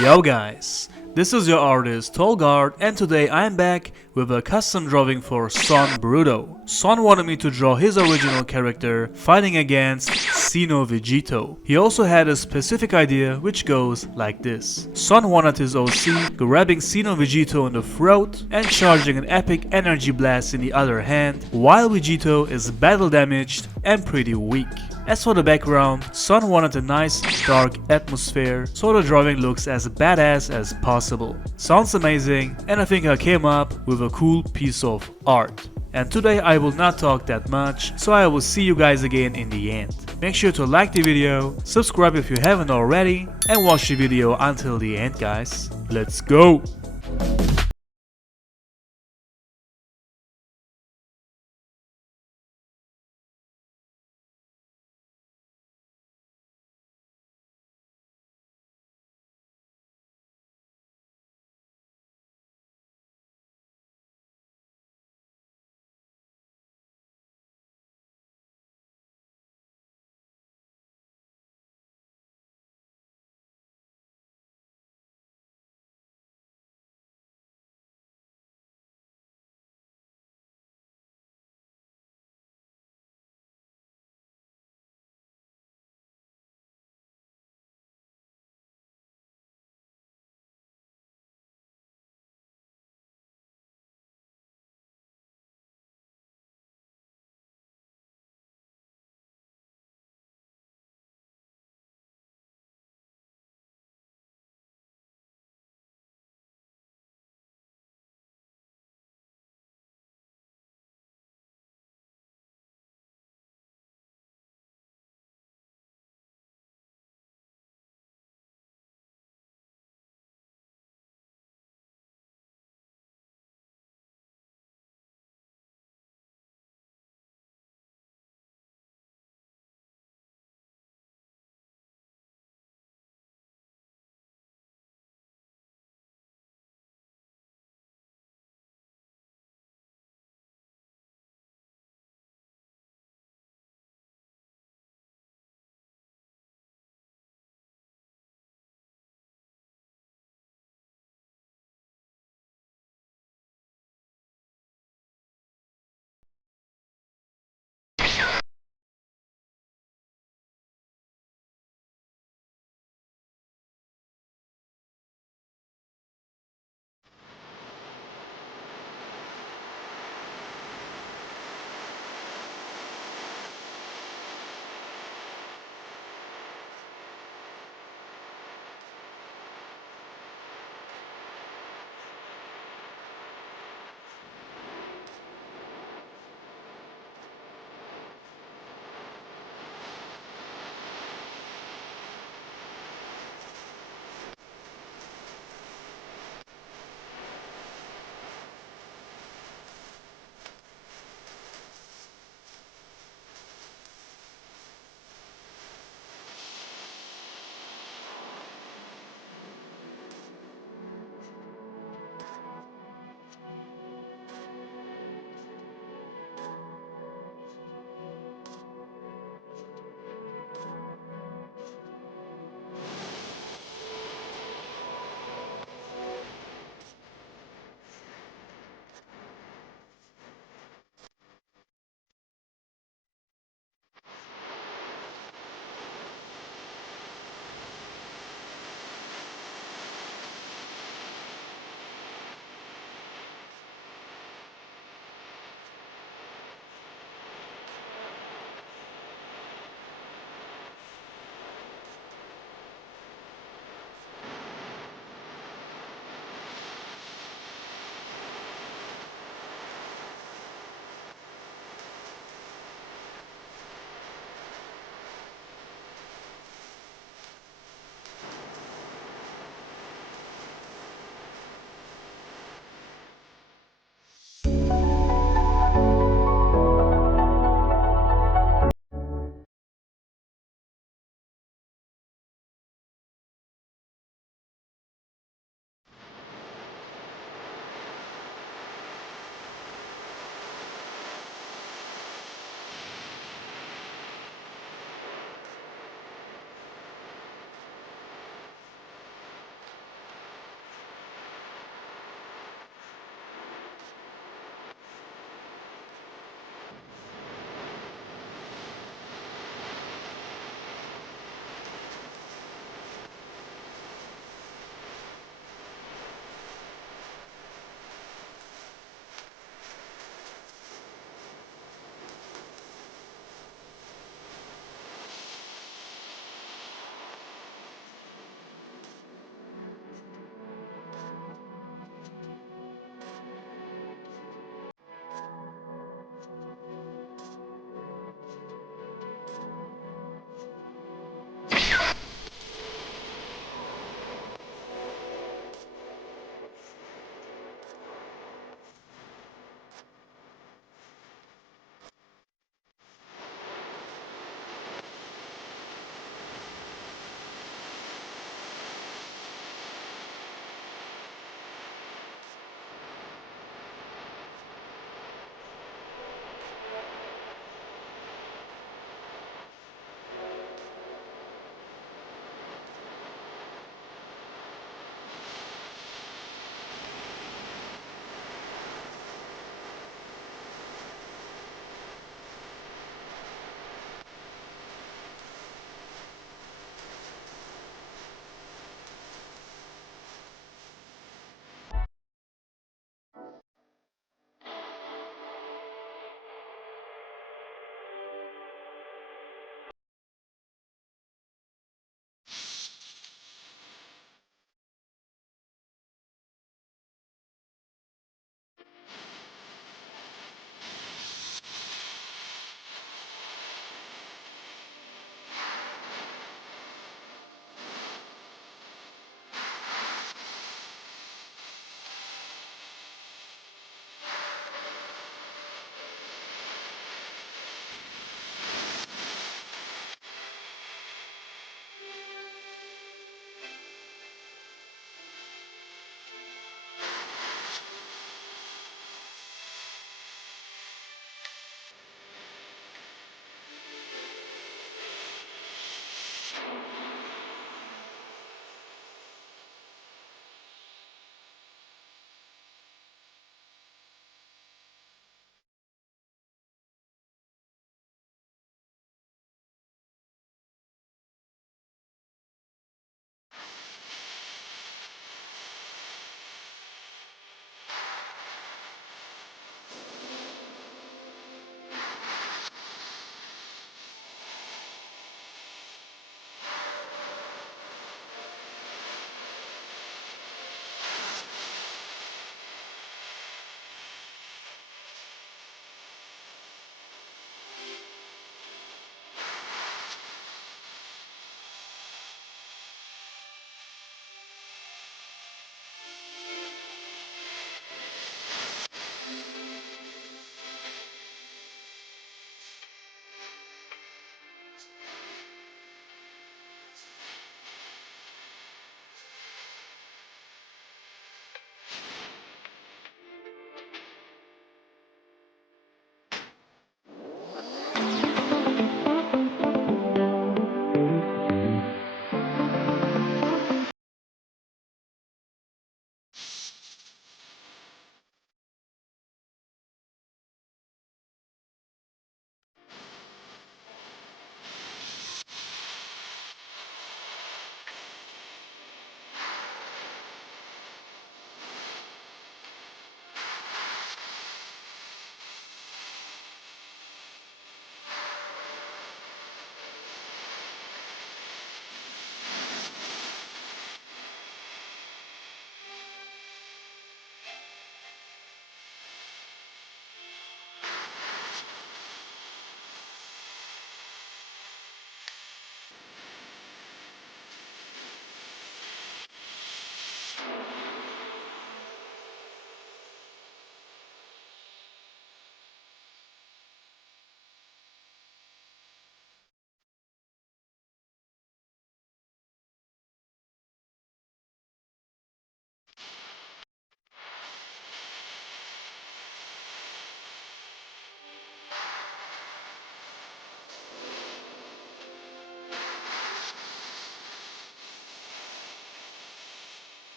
Yo guys, this is your artist Tolgard, and today I am back with a custom drawing for Son Bruto. Son wanted me to draw his original character fighting against Sino Vegito. He also had a specific idea which goes like this. Son wanted his OC grabbing Sino Vegito in the throat and charging an epic energy blast in the other hand, while Vegito is battle damaged and pretty weak. As for the background, Son wanted a nice dark atmosphere so the drawing looks as badass as possible. Sounds amazing, and I think I came up with a cool piece of art. And today I will not talk that much, so I will see you guys again in the end. Make sure to like the video, subscribe if you haven't already, and watch the video until the end guys. Let's go!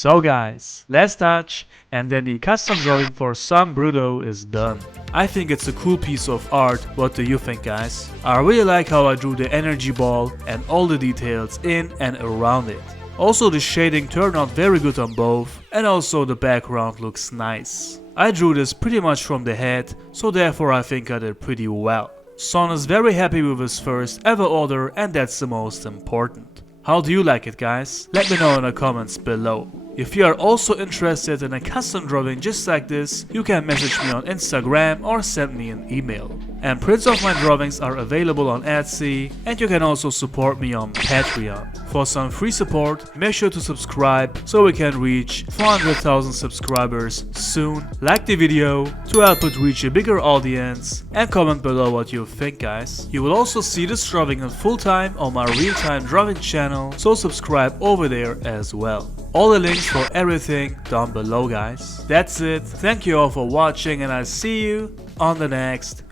So guys, last touch, and then the custom drawing for Son Bruto is done. I think it's a cool piece of art. What do you think, guys? I really like how I drew the energy ball and all the details in and around it. Also, the shading turned out very good on both, and also the background looks nice. I drew this pretty much from the head, so therefore I think I did pretty well. Son is very happy with his first ever order, and that's the most important. How do you like it, guys? Let me know in the comments below. If you are also interested in a custom drawing just like this, you can message me on Instagram or send me an email. And prints of my drawings are available on Etsy, and you can also support me on Patreon. For some free support, make sure to subscribe so we can reach 400,000 subscribers soon. Like the video to help it reach a bigger audience, and comment below what you think, guys. You will also see this drawing in full time on my real-time drawing channel, so subscribe over there as well. All the links for everything down below, guys. That's it. Thank you all for watching, and I'll see you on the next